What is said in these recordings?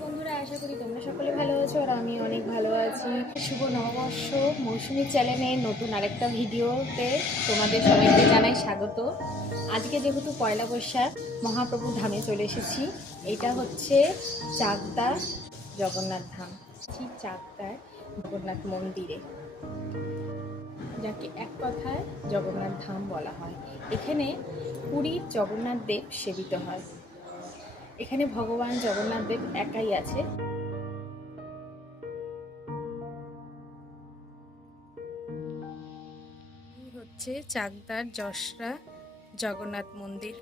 বন্ধুরা, আশা করি তোমরা সকলে ভালো আছো আর আমি অনেক ভালো আছি। শুভ নববর্ষ মৌসুমী চ্যানেলে নতুন আরেকটা ভিডিওতে তোমাদের সবাইকে জানাই স্বাগত। আজকে যেহেতু পয়লা বৈশাখ, মহাপ্রভু ধামে চলে এসেছি। এটা হচ্ছে চাকদার জগন্নাথ ধাম, চাকদার জগন্নাথ মন্দিরে, যাকে এক কথায় জগন্নাথ ধাম বলা হয়। এখানে পুরীর জগন্নাথ দেব সেবিত হয়। এখানে ভগবান জগন্নাথ দেব একাই আছে। এই হচ্ছে চাকদার যশরা জগন্নাথ মন্দির।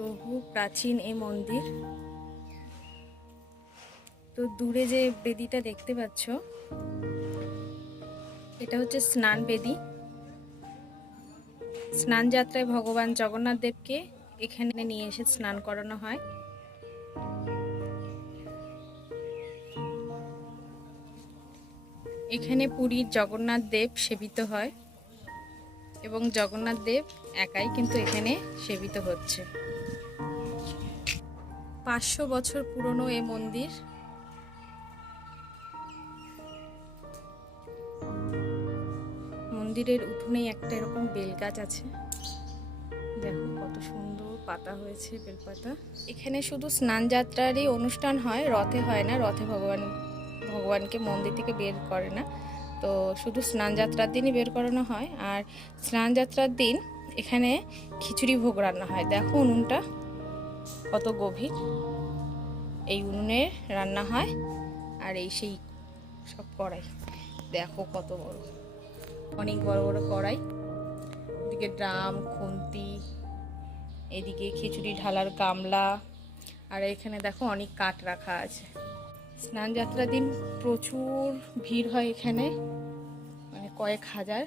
বহু প্রাচীন এই মন্দির। তো দূরে যে বেদিটা দেখতে পাচ্ছ, এটা হচ্ছে স্নান বেদি। স্নান যাত্রায় ভগবান জগন্নাথ দেবকে এখানে নিয়ে এসে স্নান করানো হয়। এখানে পুরীর জগন্নাথ দেব সেবিত হয় এবং জগন্নাথ দেব একাই কিন্তু এখানে সেবিত হচ্ছে। 500 বছর পুরনো এই মন্দির। মন্দিরের উঠোনেই একটা এরকম বেল গাছ আছে, দেখো কত সুন্দর পাতা হয়েছে, বেলপাতা। এখানে শুধু স্নান যাত্রারই অনুষ্ঠান হয়, রথে হয় না। রথে ভগবানকে মন্দির থেকে বের করে না, তো শুধু স্নান যাত্রার দিনই বের করানো হয়। আর স্নান যাত্রার দিন এখানে খিচুড়ি ভোগ রান্না হয়। দেখো উনুনটা কত গভীর, এই উনুনে রান্না হয়। আর এই সেই সব কড়াই দেখো কত বড়, অনেক বড় বড় কড়াই। এদিকে ড্রাম, খুন্তি, এদিকে খিচুড়ি ঢালার গামলা, আর এখানে দেখো অনেক কাঠ রাখা আছে। স্নান যাত্রার দিন প্রচুর ভিড় হয় এখানে, মানে কয়েক হাজার,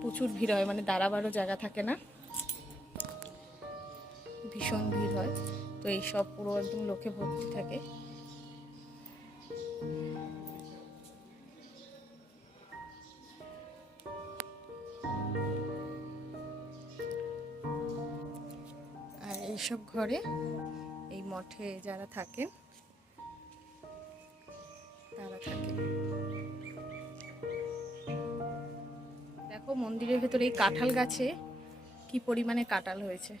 প্রচুর ভিড় হয়, মানে দাঁড়াবারও জায়গা থাকে না, ভীষণ ভিড় হয়। তো এইসব পুরো একদম লোকে ভর্তি থাকে। আর এইসব ঘরে এই মঠে যারা থাকেন তারা থাকে। দেখো মন্দিরের ভেতরে এই কাঁঠাল গাছে কি পরিমাণে কাঁঠাল হয়েছে।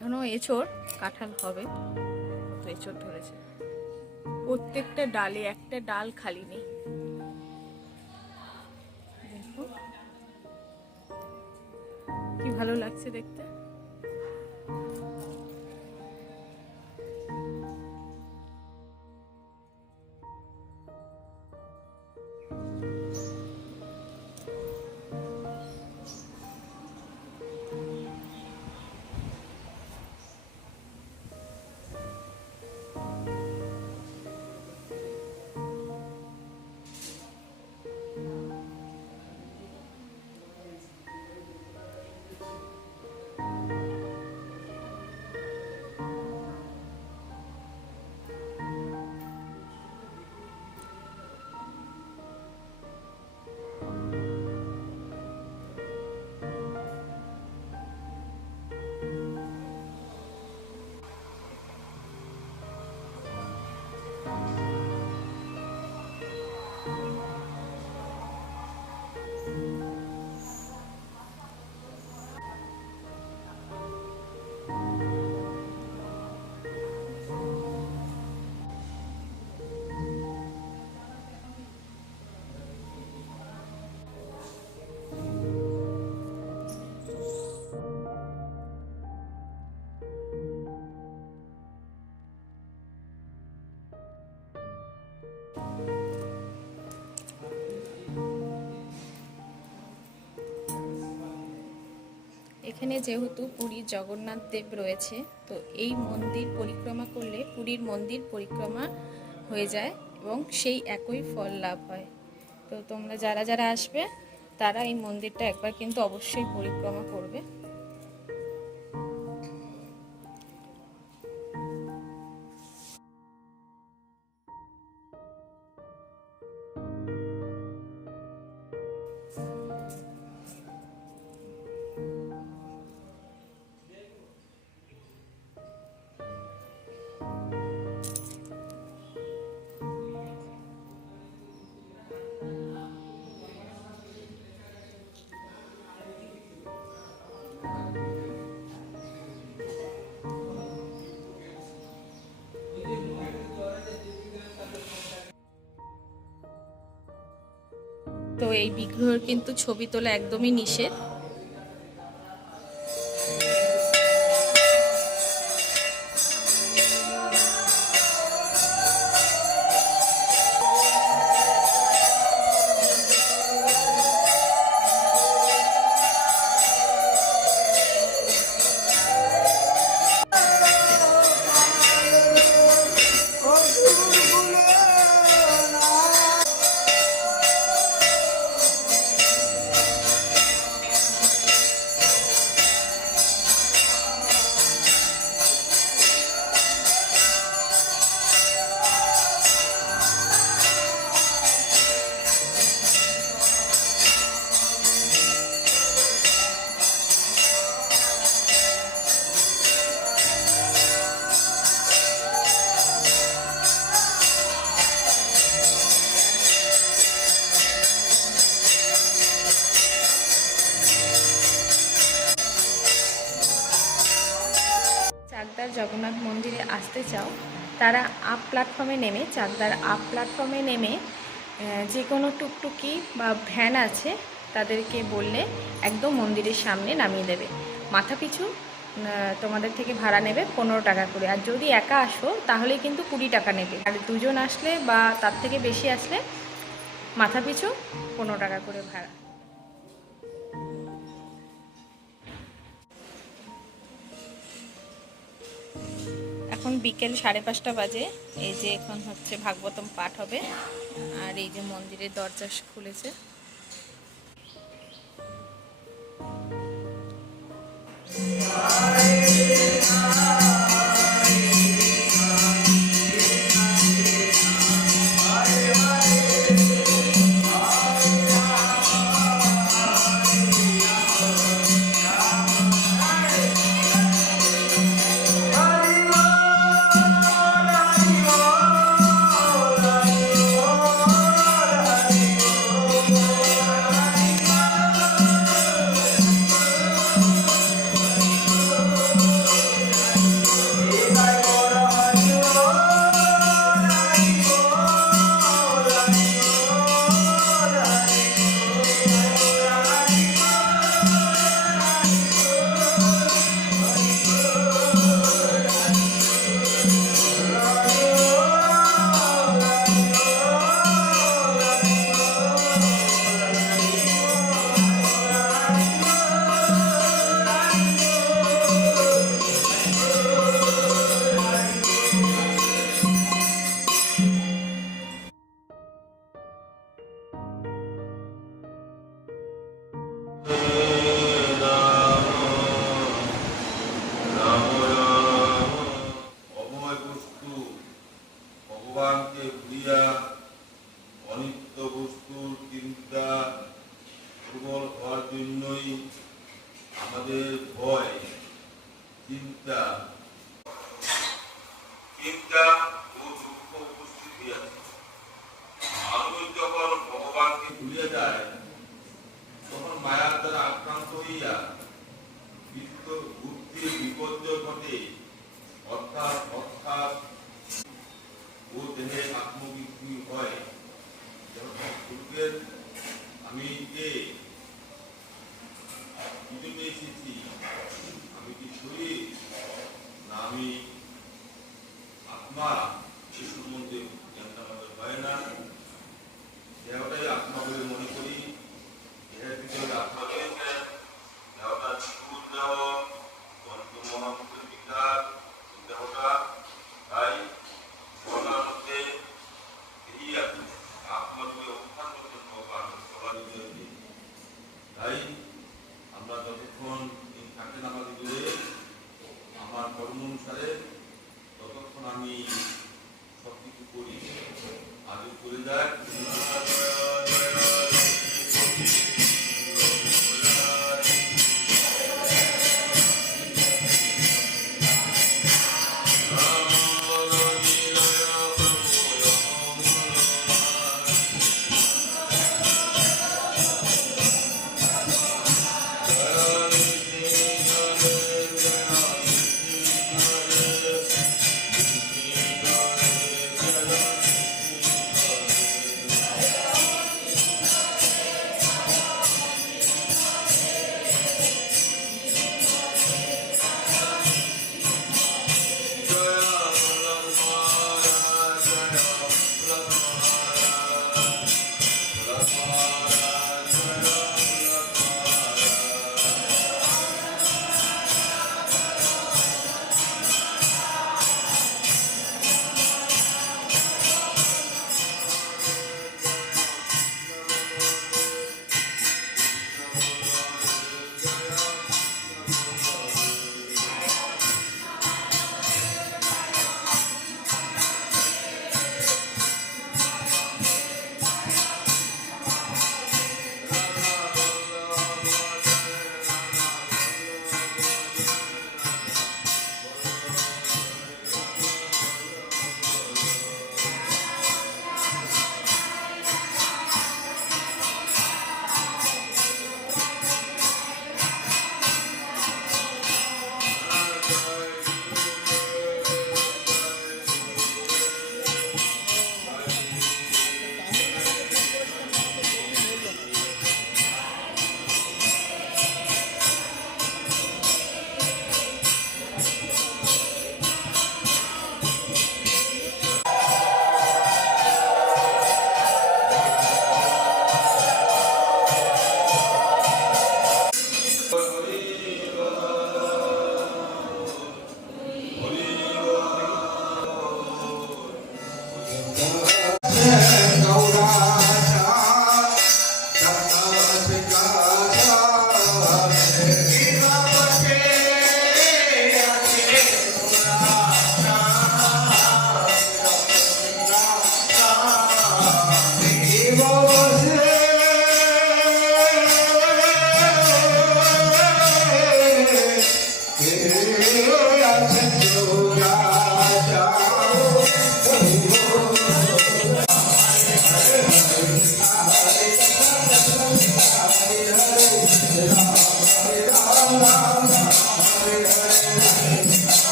এখনো এঁচড়, কাঁঠাল হবে, তো এঁচড় ধরেছে। প্রত্যেকটা ডালে, একটা ডাল খালি নেই। দেখো কি ভালো লাগছে দেখতে। এখানে যেহেতু পুরীর জগন্নাথ দেব রয়েছে, তো এই মন্দির পরিক্রমা করলে পুরীর মন্দির পরিক্রমা হয়ে যায় এবং সেই একই ফল লাভ হয়। তো তোমরা যারা যারা আসবে তারা এই মন্দিরটা একবার কিন্তু অবশ্যই পরিক্রমা করবে। তো এই বিগ্রহের কিন্তু ছবি তোলা একদমই নিষেধ। চাকদার জগন্নাথ মন্দিরে আসতে চাও তারা আপ প্ল্যাটফর্মে নেমে, চাকদার আপ প্ল্যাটফর্মে নেমে যে কোনো টুকটুকি বা ভ্যান আছে তাদেরকে বললে একদম মন্দিরের সামনে নামিয়ে দেবে। মাথাপিছু তোমাদের থেকে ভাড়া নেবে 15 টাকা করে, আর যদি একা আসো তাহলে কিন্তু 20 টাকা নেবে, আর দুজন আসলে বা তার থেকে বেশি আসলে মাথাপিছু 15 টাকা করে ভাড়া। এখন বিকেল 5:30 বাজে। এই যে এখন হচ্ছে ভাগবতম পাঠ হবে, আর এই যে মন্দিরের দরজা খুলেছে। ভগবানকে ভুলিয়া অনিত্য বস্তুর চিন্তা প্রবল হওয়ার জন্যই আমাদের ভয়, চিন্তা চিন্তা ও দুঃখ উপস্থিত হইয়াছে। মানুষ যখন ভগবানকে ভুলিয়া যায় তখন মায়ার দ্বারা আক্রান্ত হইয়া বুদ্ধির বিপর্যয় ঘটে, অর্থাৎ ও দেহে আত্মবৃদ্ধি হয়। পূর্বের আমি কে, কি জন্য এসেছি, আমি কি শরীর না আমি আত্মা, সে সম্বন্ধে জ্ঞানটা আমাদের হয় না। দেহটাই আত্মা বলে মনে করি, দেহের ভিতরে আত্মা রয়েছে, দেহটা শিশুর দেহ, মহাপুরের বিকার দেহটা, তাই মধ্যে আত্মাকে উত্থান করতে ভগবান সবার হয়েছে। তাই আমরা যতক্ষণ থাকেন আমাদের ভিতরে আমার কর্ম অনুসারে ততক্ষণ আমি সব কিছু করি, আগে করে যায়।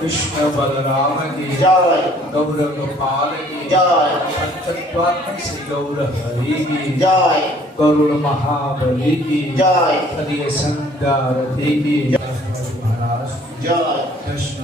कृष्ण बलराम की जय गौर गोपाल की जय पंचतत्वात्मक श्री गौर हरि की जय गरुड़ महाबली की जय हरि संगारथी की महाराज जय कृष्ण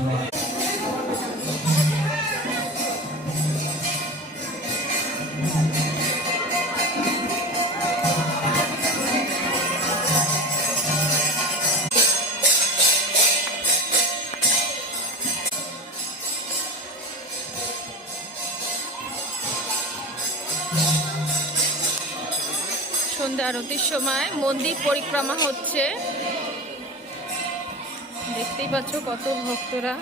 সন্ধ্যা আরতির সময় মন্দির পরিক্রমা হচ্ছে, দেখতেই পাচ্ছ কত ভক্তরা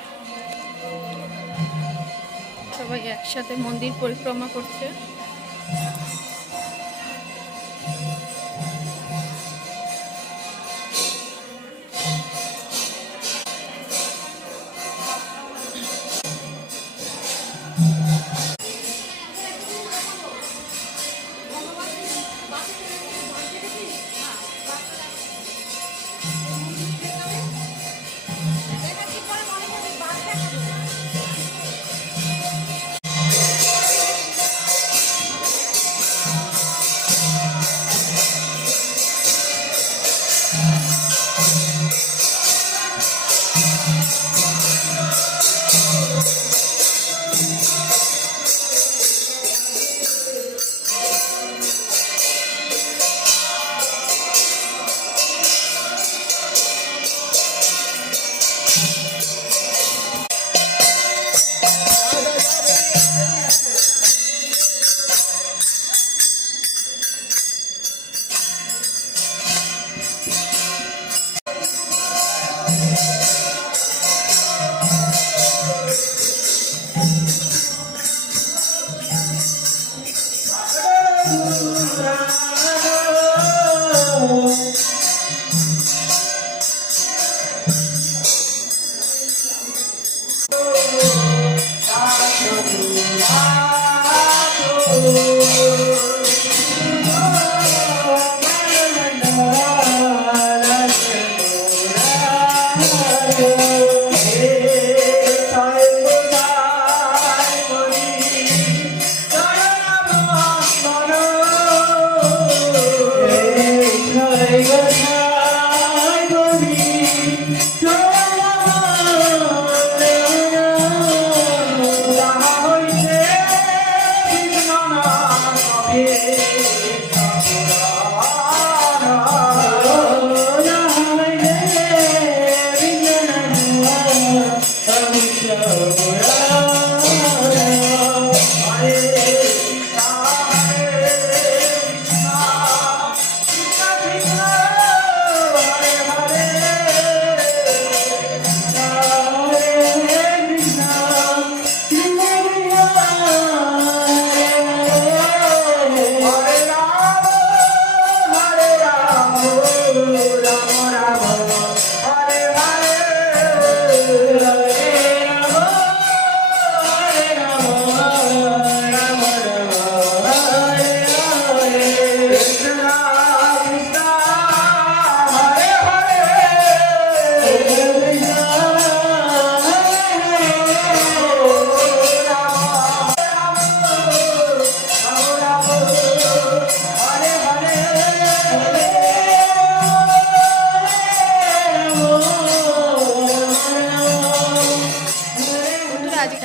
সবাই একসাথে মন্দির পরিক্রমা করছে।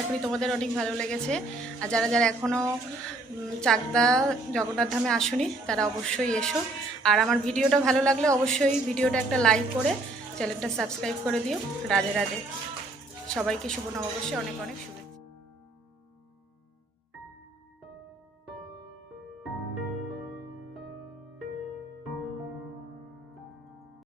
করি তোমাদের অনেক ভালো লেগেছে। আর যারা যারা এখনও চাকদা জগন্নাথ ধামে আসোনি তারা অবশ্যই এসো। আর আমার ভিডিওটা ভালো লাগলে অবশ্যই ভিডিওটা একটা লাইক করে চ্যানেলটা সাবস্ক্রাইব করে দিও। রাধে রাধে, সবাইকে শুভ নববর্ষে অনেক অনেক শুভেচ্ছা।